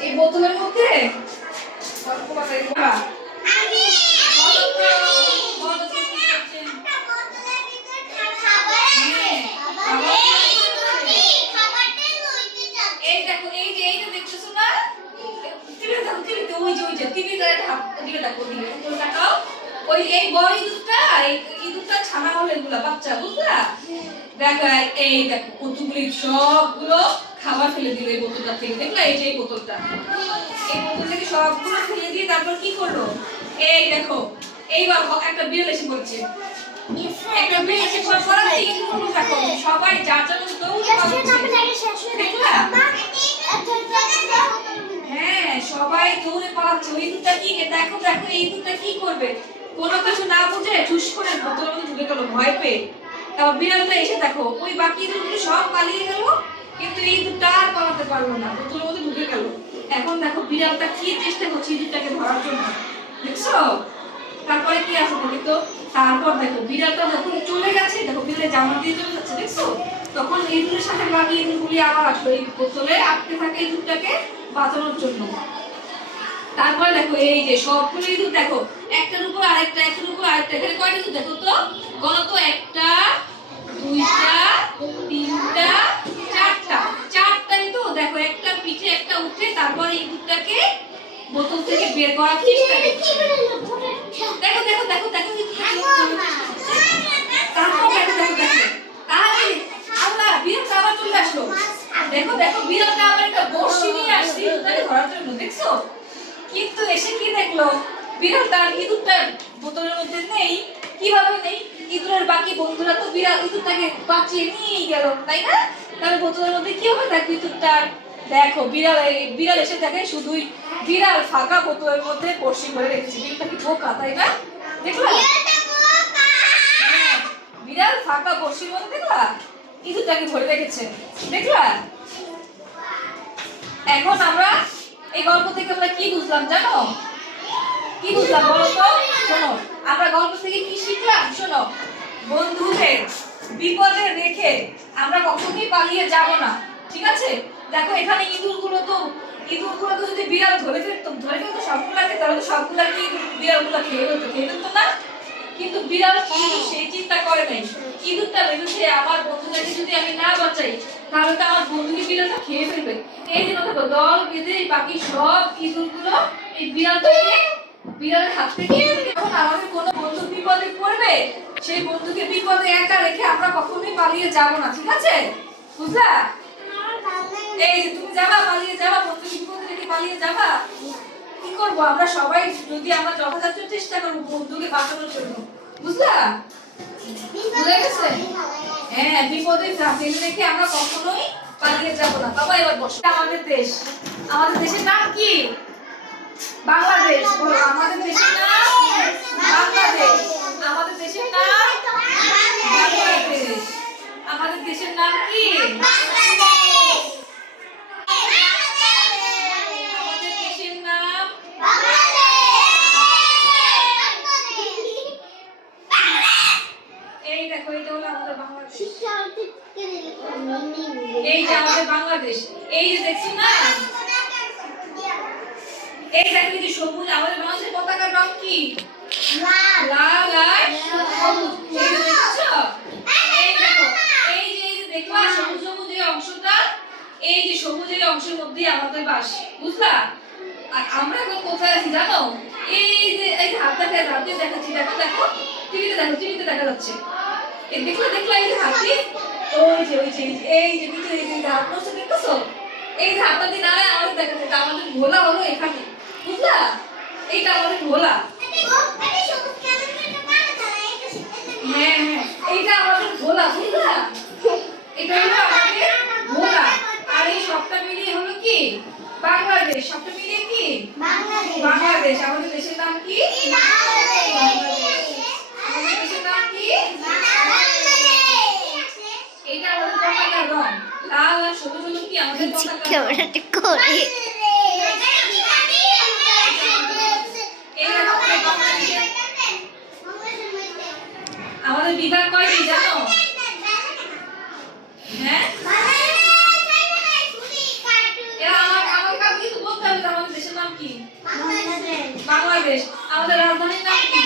এই বোতলের মধ্যে ছানা হলো এগুলা বাচ্চা বুঝলা দেখো এই দেখো কতগুলি সবগুলো খাবার ফেলে দিল এই বোতলটা থেকে দেখলা এই যে এই বোতলটা থেকে সবগুলো ফেলে দিয়ে তারপর কি করলো এই দেখো এইবার একটা বিড়াল এসে পড়ছে একটা বিড়াল এসে পড়ার এইগুলো দেখো সবাই যার জন্য দৌড়ে পালাচ্ছে দেখলা হ্যাঁ সবাই দৌড়ে পালাচ্ছে ওই দুটা কি দেখো দেখো এই দুটা কি করবে কোনো কিছু না বুঝে ঠুস করে বোতলের মধ্যে ঢুকে গেল ভয় পেয়ে তারপর বিড়ালটা এসে দেখো ওই বাকি দুটো সব পালিয়ে গেল কিন্তু এই দুটো আর পালাতে পারলো না বোতলের মধ্যে ঢুকে গেল এখন দেখো বিড়ালটা কি চেষ্টা করছে এই দুটাকে ধরার জন্য দেখছো তারপরে কি আছে দেখি তো তারপর দেখো বিড়ালটা যখন চলে গেছে দেখো বিড়ালের জামা দিয়ে চলে যাচ্ছে দেখছো তখন এই দুটোর সাথে লাগিয়ে দুগুলি আবার আসলো এই বোতলে আটকে থাকে এই দুটাকে বাঁচানোর জন্য তারপরে দেখো এই যে সবগুলো ইঁদুর দেখো একটার উপর আরেকটা একটার উপর আরেকটা এখানে কয়টা ইঁদুর দেখো তো গণত একটা দুইটা তিনটা চারটা ইঁদুর দেখো একটা পিঠে একটা উঠে তারপরে ইঁদুরটাকে বোতল থেকে বের করার চেষ্টা করছে দেখো দেখো দেখো দেখো তারপর দেখো দেখো দেখো তাহলে আল্লাহ বিড়ালটা আবার চলে আসলো দেখো দেখো বিড়ালটা আবার একটা বড়শি নিয়ে আসছে ইঁদুরটাকে ধরার জন্য দেখছো কিন্তু এসে কি দেখলো বিড়ালটা ইঁদুরটা বোতলের মধ্যে নেই কিভাবে নেই ইঁদুরের বাকি বন্ধুরা তো ইঁদুরটাকে বাঁচিয়ে নিয়ে গেল তাই না তাহলে বোতলের মধ্যে কি হবে দেখো ইঁদুরটা দেখো বিড়াল এসে দেখে শুধুই বিড়াল ফাঁকা বোতলের মধ্যে বড়শি ভরে রেখেছে বিড়ালটা কি বোকা তাই না দেখলা বিড়াল ফাঁকা বড়শির মধ্যে দেখলা ইঁদুরটাকে ভরে রেখেছে দেখলা এখন আমরা এই গল্প থেকে আমরা কি বুঝলাম জানো কি বুঝলাম বলো তো শোনো আমরা গল্প থেকে কি শিখলাম শোনো বন্ধুদের বিপদে রেখে আমরা কখনোই পালিয়ে যাব না ঠিক আছে দেখো এখানে ইঁদুরগুলো তো যদি বিড়াল ধরে ফেলতো সবগুলাকে তাহলে তো সবগুলাকে বিড়ালগুলো খেয়ে ফেলতো না কিন্তু বিড়াল সেই চিন্তা করে নাই ইঁদুরটা ভেবেছে আমার বন্ধুটাকে যদি আমি না বাঁচাই তাহলে তো আমার বন্ধুকে বিড়ালটা খেয়ে ফেলবে এই জন্য দেখো দল বেঁধে বাকি সব ইঁদুরগুলো এই বিড়ালের হাত থেকে যখন আমাদের কোনো বন্ধু বিপদে পড়বে সেই বন্ধুকে বিপদে একা রেখে আমরা কখনোই পালিয়ে যাব না ঠিক আছে বুঝলা এই যে তুমি যাবা পালিয়ে যাবা বন্ধুকে বিপদে রেখে পালিয়ে যাবা কি করব আমরা সবাই যদি আমরা যথাযথ চেষ্টা করব বন্ধুকে বাঁচানোর জন্য বুঝলা বুঝে গেছে হ্যাঁ বিপদে ফেলে রেখে আমরা কখনোই পালিয়ে যাব না বাবা এবার বসো আমাদের দেশের নাম কি বাংলাদেশ বলো আমাদের দেশের নাম বাংলাদেশ আমাদের দেশের নাম বাংলাদেশ আমাদের দেশের নাম কি বাংলাদেশ আমাদের দেশের নাম এই দেখো এটা হলো আমাদের বাংলাদেশ এই যে আমাদের বাংলাদেশ এই যে দেখছো না এই দেখো যে সবুজ আমাদের বাংলাদেশের পতাকার রং কি লাল আর সবুজ এই দেখছো এই দেখো এই যে দেখো সবুজ সবুজ এই অংশটা এই যে সবুজ এই অংশের মধ্যে আমাদের বাস বুঝলা আর আমরা এখন কোথায় আছি জানো এই যে হাতটা দেখাচ্ছি দেখো দেখো টিভিতে দেখা যাচ্ছে এই দেখলা এই যে হাতি ওই যে এই যে ভিতরে এই যে হাত নষ্ট দেখতেছো এই যে হাতটা দিয়ে নাড়ে আমাদের দেখা যাচ্ছে আমাদের ভোলা হলো এখানে বুঝলা এইটা আমাদের ভোলা হ্যাঁ এইটা আমাদের ভোলা বুঝলা এটা হলো আমাদের ভোলা আর এই সবটা মিলিয়ে হলো কি বাংলাদেশ সবটা মিলিয়ে কি বাংলাদেশ আমাদের দেশের নাম কি আমাদের দেশের নাম কি এইটা আমাদের পতাকার রং লাল আর সবুজ হলো কি আমাদের পতাকার রং আমাদের বিভাগ কয়টি জানো হ্যাঁ বাংলাদেশ। আমাদের রাজধানীর নাম কি?